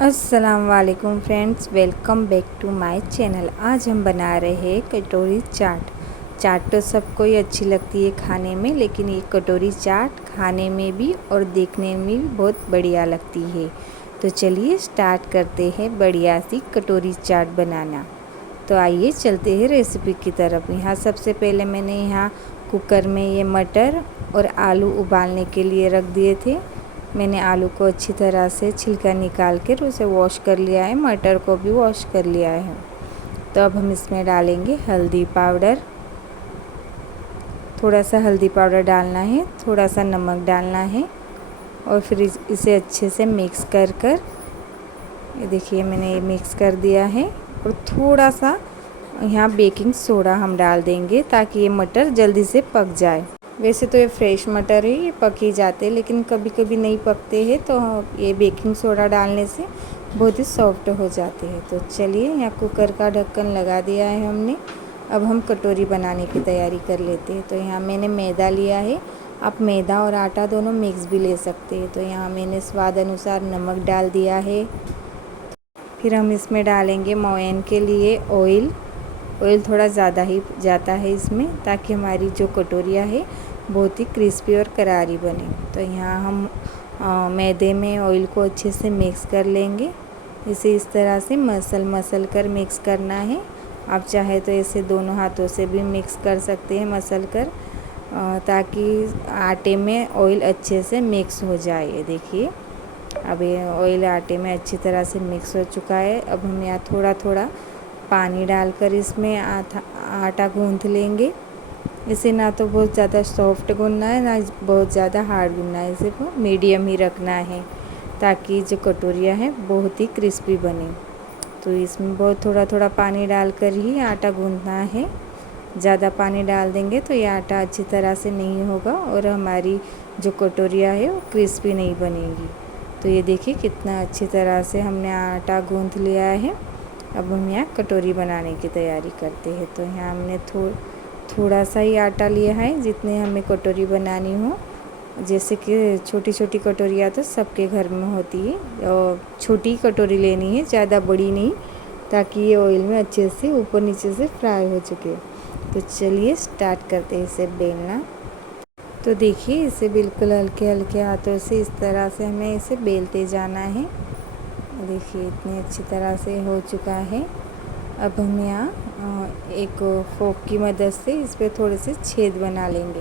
अस्सलाम वालेकुम friends, welcome back to my channel. आज हम बना रहे हैं कटोरी चाट। चाट तो सबको ही अच्छी लगती है खाने में, लेकिन ये कटोरी चाट खाने में भी और देखने में भी बहुत बढ़िया लगती है। तो चलिए स्टार्ट करते हैं बढ़िया सी कटोरी चाट बनाना। तो आइए चलते हैं रेसिपी की तरफ। यहाँ सबसे पहले मैंने यहाँ कुकर में ये मटर और आलू उबालने के लिए रख दिए थे। मैंने आलू को अच्छी तरह से छिलका निकाल कर उसे वॉश कर लिया है, मटर को भी वॉश कर लिया है। तो अब हम इसमें डालेंगे हल्दी पाउडर। थोड़ा सा हल्दी पाउडर डालना है, थोड़ा सा नमक डालना है और फिर इसे अच्छे से मिक्स कर कर, ये देखिए मैंने ये मिक्स कर दिया है। और थोड़ा सा यहाँ बेकिंग सोडा हम डाल देंगे ताकि ये मटर जल्दी से पक जाए। वैसे तो ये फ्रेश मटर है, ये पक ही जाते हैं, लेकिन कभी कभी नहीं पकते हैं तो ये बेकिंग सोडा डालने से बहुत ही सॉफ्ट हो जाते हैं। तो चलिए यहाँ कुकर का ढक्कन लगा दिया है हमने। अब हम कटोरी बनाने की तैयारी कर लेते हैं। तो यहाँ मैंने मैदा लिया है, आप मैदा और आटा दोनों मिक्स भी ले सकते हैं। तो यहाँ मैंने स्वाद अनुसार नमक डाल दिया है। फिर हम इसमें डालेंगे मोयन के लिए ऑयल। ऑयल थोड़ा ज़्यादा ही जाता है इसमें, ताकि हमारी जो कटोरियाँ है बहुत ही क्रिस्पी और करारी बने। तो यहाँ हम मैदे में ऑयल को अच्छे से मिक्स कर लेंगे। इसे इस तरह से मसल कर मिक्स करना है। आप चाहे तो इसे दोनों हाथों से भी मिक्स कर सकते हैं मसल कर, ताकि आटे में ऑयल अच्छे से मिक्स हो जाए। ये देखिए अब ये ऑयल आटे में अच्छी तरह से मिक्स हो चुका है। अब हम यहाँ थोड़ा थोड़ा पानी डालकर इसमें आटा गूँथ लेंगे। इसे ना तो बहुत ज़्यादा सॉफ्ट गूँथना है, ना बहुत ज़्यादा हार्ड गूँथना है, इसे मीडियम ही रखना है ताकि जो कटोरियाँ हैं बहुत ही क्रिस्पी बने। तो इसमें बहुत थोड़ा थोड़ा पानी डालकर ही आटा गूँथना है। ज़्यादा पानी डाल देंगे तो ये आटा अच्छी तरह से नहीं होगा और हमारी जो कटोरियाँ है वो क्रिस्पी नहीं बनेगी। तो ये देखिए कितना अच्छी तरह से हमने आटा गूँथ लिया है। अब हम यहाँ कटोरी बनाने की तैयारी करते हैं। तो यहाँ हमने थोड़ा सा ही आटा लिया है, जितने हमें कटोरी बनानी हो। जैसे कि छोटी छोटी कटोरियाँ तो सबके घर में होती है, और छोटी कटोरी लेनी है, ज़्यादा बड़ी नहीं, ताकि ये ऑयल में अच्छे से ऊपर नीचे से फ्राई हो चुके। तो चलिए स्टार्ट करते हैं इसे बेलना। तो देखिए इसे बिल्कुल हल्के हल्के हाथों से इस तरह से हमें इसे बेलते जाना है। देखिए इतनी अच्छी तरह से हो चुका है। अब हम यहाँ एक फोक की मदद से इस पर थोड़े से छेद बना लेंगे,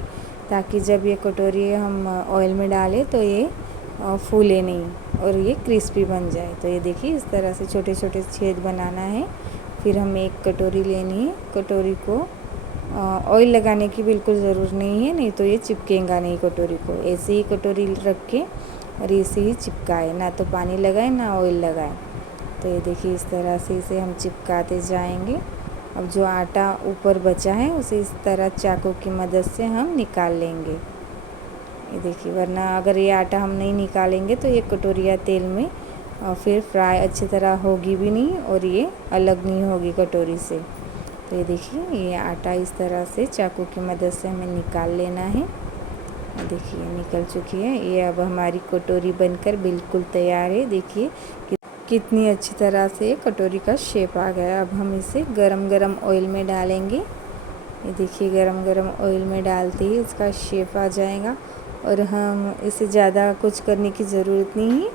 ताकि जब ये कटोरी हम ऑयल में डालें तो ये फूले नहीं और ये क्रिस्पी बन जाए। तो ये देखिए इस तरह से छोटे छोटे छेद बनाना है। फिर हमें एक कटोरी लेनी है। कटोरी को ऑयल लगाने की बिल्कुल ज़रूरत नहीं है, नहीं तो ये चिपकेगा नहीं कटोरी को। ऐसे ही कटोरी रख के और ऐसे ही चिपकाए, ना तो पानी लगाए ना ऑयल लगाए। तो ये देखिए इस तरह से इसे हम चिपकाते जाएंगे। अब जो आटा ऊपर बचा है उसे इस तरह चाकू की मदद से हम निकाल लेंगे। ये देखिए, वरना अगर ये आटा हम नहीं निकालेंगे तो ये कटोरियाँ तेल में फिर फ्राई अच्छी तरह होगी भी नहीं और ये अलग नहीं होगी कटोरी से। तो ये देखिए ये आटा इस तरह से चाकू की मदद से हमें निकाल लेना है। देखिए निकल चुकी है ये। अब हमारी कटोरी बनकर बिल्कुल तैयार है। देखिए कितनी अच्छी तरह से कटोरी का शेप आ गया। अब हम इसे गरम गरम ऑयल में डालेंगे। ये देखिए गरम गरम ऑयल में डालते ही इसका शेप आ जाएगा, और हम इसे ज़्यादा कुछ करने की ज़रूरत नहीं है।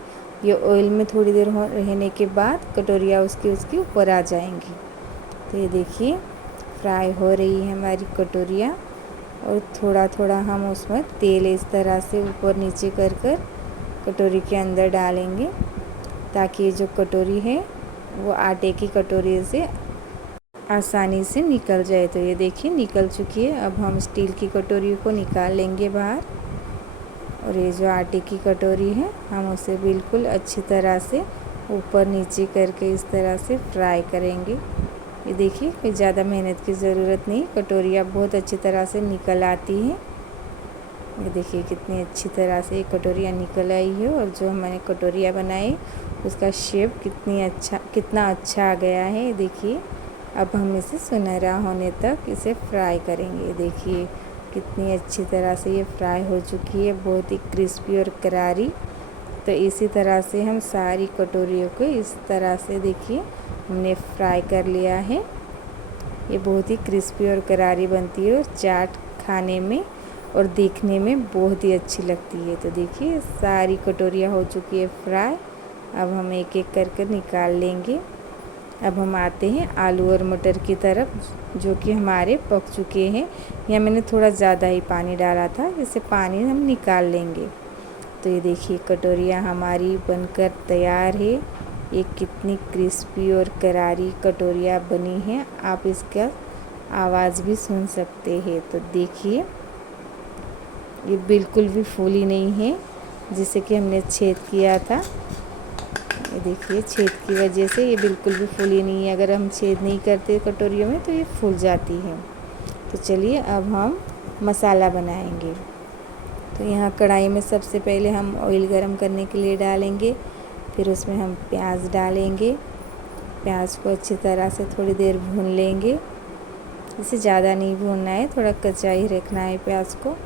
ये ऑयल में थोड़ी देर रहने के बाद कटोरियाँ उसकी ऊपर आ जाएंगी। तो ये देखिए फ्राई हो रही है हमारी कटोरियाँ, और थोड़ा थोड़ा हम उसमें तेल इस तरह से ऊपर नीचे कर कर कटोरी के अंदर डालेंगे, ताकि ये जो कटोरी है वो आटे की कटोरी से आसानी से निकल जाए। तो ये देखिए निकल चुकी है। अब हम स्टील की कटोरी को निकाल लेंगे बाहर, और ये जो आटे की कटोरी है हम उसे बिल्कुल अच्छी तरह से ऊपर नीचे करके इस तरह से फ्राई करेंगे। ये देखिए कोई ज़्यादा मेहनत की ज़रूरत नहीं, कटोरियाँ बहुत अच्छी तरह से निकल आती हैं। ये देखिए कितनी अच्छी तरह से ये कटोरियाँ निकल आई है, और जो मैंने कटोरियाँ बनाई उसका शेप कितना अच्छा आ गया है। ये देखिए अब हम इसे सुनहरा होने तक इसे फ्राई करेंगे। देखिए कितनी अच्छी तरह से ये फ्राई हो चुकी है, बहुत ही क्रिस्पी और करारी। तो इसी तरह से हम सारी कटोरियों को इस तरह से देखिए हमने फ्राई कर लिया है। ये बहुत ही क्रिस्पी और करारी बनती है और चाट खाने में और देखने में बहुत ही अच्छी लगती है। तो देखिए सारी कटोरियाँ हो चुकी है फ्राई। अब हम एक एक करके निकाल लेंगे। अब हम आते हैं आलू और मटर की तरफ, जो कि हमारे पक चुके हैं। यहाँ मैंने थोड़ा ज़्यादा ही पानी डाला था, जिससे पानी हम निकाल लेंगे। तो ये देखिए कटोरियाँ हमारी बनकर तैयार है। ये कितनी क्रिस्पी और करारी कटोरियाँ बनी हैं, आप इसका आवाज़ भी सुन सकते हैं। तो देखिए ये बिल्कुल भी फूली नहीं है, जिसे कि हमने छेद किया था। ये देखिए छेद की वजह से ये बिल्कुल भी फूली नहीं है। अगर हम छेद नहीं करते कटोरियों में तो ये फूल जाती है। तो चलिए अब हम मसाला बनाएंगे। तो यहाँ कढ़ाई में सबसे पहले हम ऑयल गरम करने के लिए डालेंगे। फिर उसमें हम प्याज डालेंगे। प्याज को अच्छी तरह से थोड़ी देर भून लेंगे। इसे ज़्यादा नहीं भूनना है, थोड़ा कच्चा ही रखना है प्याज को।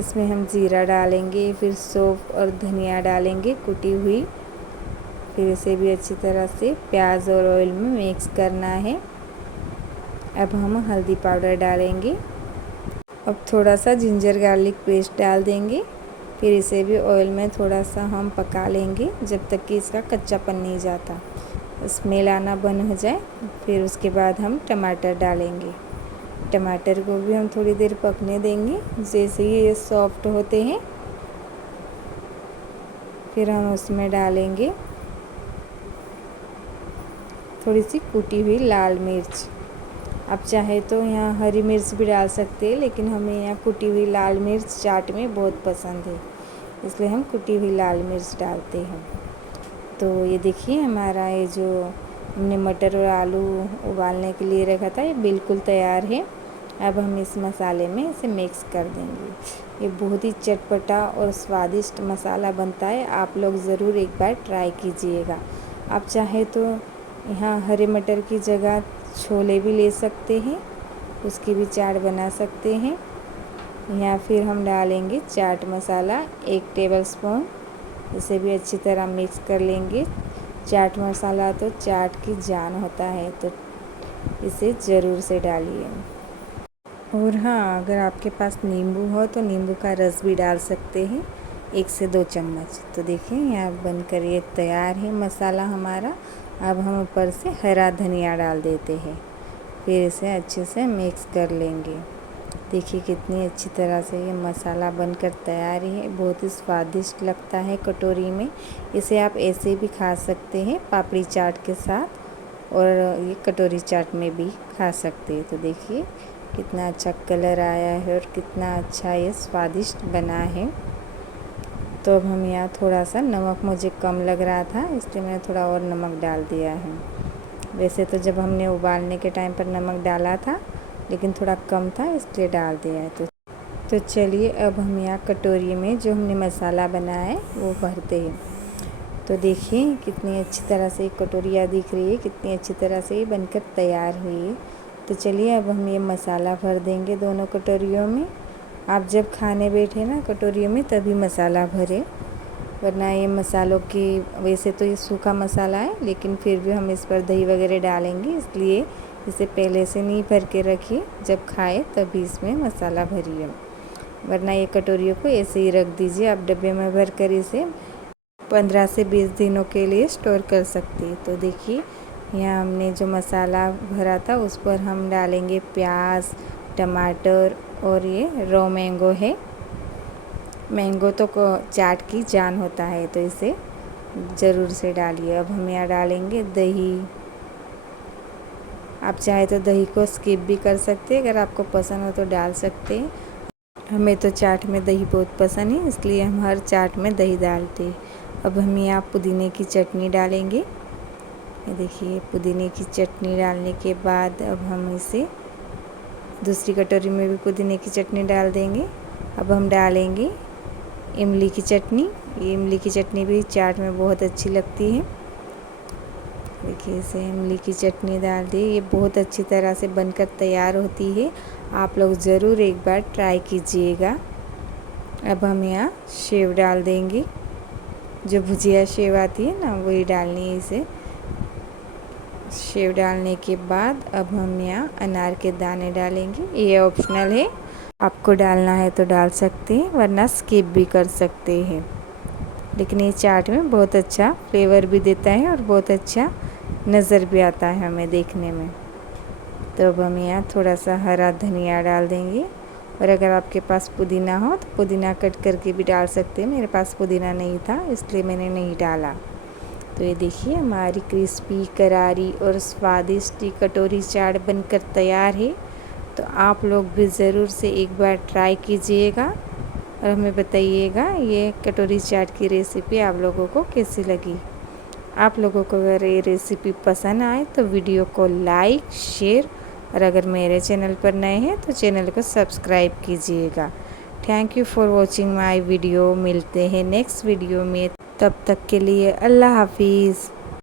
इसमें हम जीरा डालेंगे, फिर सौंफ और धनिया डालेंगे कुटी हुई। फिर इसे भी अच्छी तरह से प्याज और ऑयल में मिक्स करना है। अब हम हल्दी पाउडर डालेंगे। अब थोड़ा सा जिंजर गार्लिक पेस्ट डाल देंगे। फिर इसे भी ऑयल में थोड़ा सा हम पका लेंगे, जब तक कि इसका कच्चापन नहीं जाता, स्मेल आना बंद हो जाए। फिर उसके बाद हम टमाटर डालेंगे। टमाटर को भी हम थोड़ी देर पकने देंगे। जैसे ही ये सॉफ्ट होते हैं फिर हम उसमें डालेंगे थोड़ी सी कुटी हुई लाल मिर्च। आप चाहे तो यहाँ हरी मिर्च भी डाल सकते हैं, लेकिन हमें यहाँ कुटी हुई लाल मिर्च चाट में बहुत पसंद है, इसलिए हम कुटी हुई लाल मिर्च डालते हैं। तो ये देखिए हमारा ये जो हमने मटर और आलू उबालने के लिए रखा था, ये बिल्कुल तैयार है। अब हम इस मसाले में इसे मिक्स कर देंगे। ये बहुत ही चटपटा और स्वादिष्ट मसाला बनता है, आप लोग ज़रूर एक बार ट्राई कीजिएगा। आप चाहे तो यहाँ हरे मटर की जगह छोले भी ले सकते हैं, उसकी भी चाट बना सकते हैं। या फिर हम डालेंगे चाट मसाला 1 टेबलस्पून। इसे भी अच्छी तरह मिक्स कर लेंगे। चाट मसाला तो चाट की जान होता है, तो इसे ज़रूर से डालिए। और हाँ, अगर आपके पास नींबू हो तो नींबू का रस भी डाल सकते हैं, 1 से 2 चम्मच। तो देखिए यहाँ बनकर ये तैयार है मसाला हमारा। अब हम ऊपर से हरा धनिया डाल देते हैं। फिर इसे अच्छे से मिक्स कर लेंगे। देखिए कितनी अच्छी तरह से ये मसाला बनकर तैयार है। बहुत ही स्वादिष्ट लगता है कटोरी में। इसे आप ऐसे भी खा सकते हैं पापड़ी चाट के साथ, और ये कटोरी चाट में भी खा सकते हैं। तो देखिए कितना अच्छा कलर आया है और कितना अच्छा ये स्वादिष्ट बना है। तो अब हम यहाँ थोड़ा सा नमक मुझे कम लग रहा था, इसलिए मैंने थोड़ा और नमक डाल दिया है। वैसे तो जब हमने उबालने के टाइम पर नमक डाला था, लेकिन थोड़ा कम था इसलिए डाल दिया है। तो चलिए अब हम यहाँ कटोरी में जो हमने मसाला बनाया है वो भरते हैं। तो देखिए कितनी अच्छी तरह से कटोरियाँ दिख रही है, कितनी अच्छी तरह से ये बनकर तैयार हुई है। तो चलिए अब हम ये मसाला भर देंगे दोनों कटोरियों में। आप जब खाने बैठे ना कटोरियों में तभी मसाला भरें, वरना ये मसालों की, वैसे तो ये सूखा मसाला है लेकिन फिर भी हम इस पर दही वगैरह डालेंगे, इसलिए इसे पहले से नहीं भर के रखिए, जब खाए तभी इसमें मसाला भरिए। वरना ये कटोरियों को ऐसे ही रख दीजिए आप डब्बे में भर कर। इसे 15 से 20 दिनों के लिए स्टोर कर सकते हैं। तो देखिए यहाँ हमने जो मसाला भरा था उस पर हम डालेंगे प्याज, टमाटर और ये रॉ मैंगो है। मैंगो तो चाट की जान होता है, तो इसे ज़रूर से डालिए। अब हम यहाँ डालेंगे दही। आप चाहे तो दही को स्किप भी कर सकते हैं, अगर आपको पसंद हो तो डाल सकते हैं। हमें तो चाट में दही बहुत पसंद है, इसलिए हम हर चाट में दही डालते हैं। अब हम यहाँ पुदीने की चटनी डालेंगे। ये देखिए पुदीने की चटनी डालने के बाद अब हम इसे दूसरी कटोरी में भी पुदीने की चटनी डाल देंगे। अब हम डालेंगे इमली की चटनी। ये इमली की चटनी भी चाट में बहुत अच्छी लगती है। देखिए इसे इमली की चटनी डाल दी। ये बहुत अच्छी तरह से बनकर तैयार होती है, आप लोग ज़रूर एक बार ट्राई कीजिएगा। अब हम यहाँ सेव डाल देंगे। जो भुजिया सेव आती है ना, वही डालनी है इसे। सेव डालने के बाद अब हम यहाँ अनार के दाने डालेंगे। ये ऑप्शनल है, आपको डालना है तो डाल सकते हैं, वरना स्किप भी कर सकते हैं। लेकिन ये चाट में बहुत अच्छा फ्लेवर भी देता है और बहुत अच्छा नज़र भी आता है हमें देखने में। तो अब हम यहाँ थोड़ा सा हरा धनिया डाल देंगे, और अगर आपके पास पुदीना हो तो पुदीना कट करके भी डाल सकते हैं। मेरे पास पुदीना नहीं था, इसलिए मैंने नहीं डाला। तो ये देखिए हमारी क्रिस्पी, करारी और स्वादिष्ट कटोरी चाट बनकर तैयार है। तो आप लोग भी ज़रूर से एक बार ट्राई कीजिएगा और हमें बताइएगा ये कटोरी चाट की रेसिपी आप लोगों को कैसी लगी। आप लोगों को अगर ये रेसिपी पसंद आए तो वीडियो को लाइक, शेयर, और अगर मेरे चैनल पर नए हैं तो चैनल को सब्सक्राइब कीजिएगा। Thank you for watching my video. मिलते हैं नेक्स्ट वीडियो में, तब तक के लिए अल्लाह हाफिज़।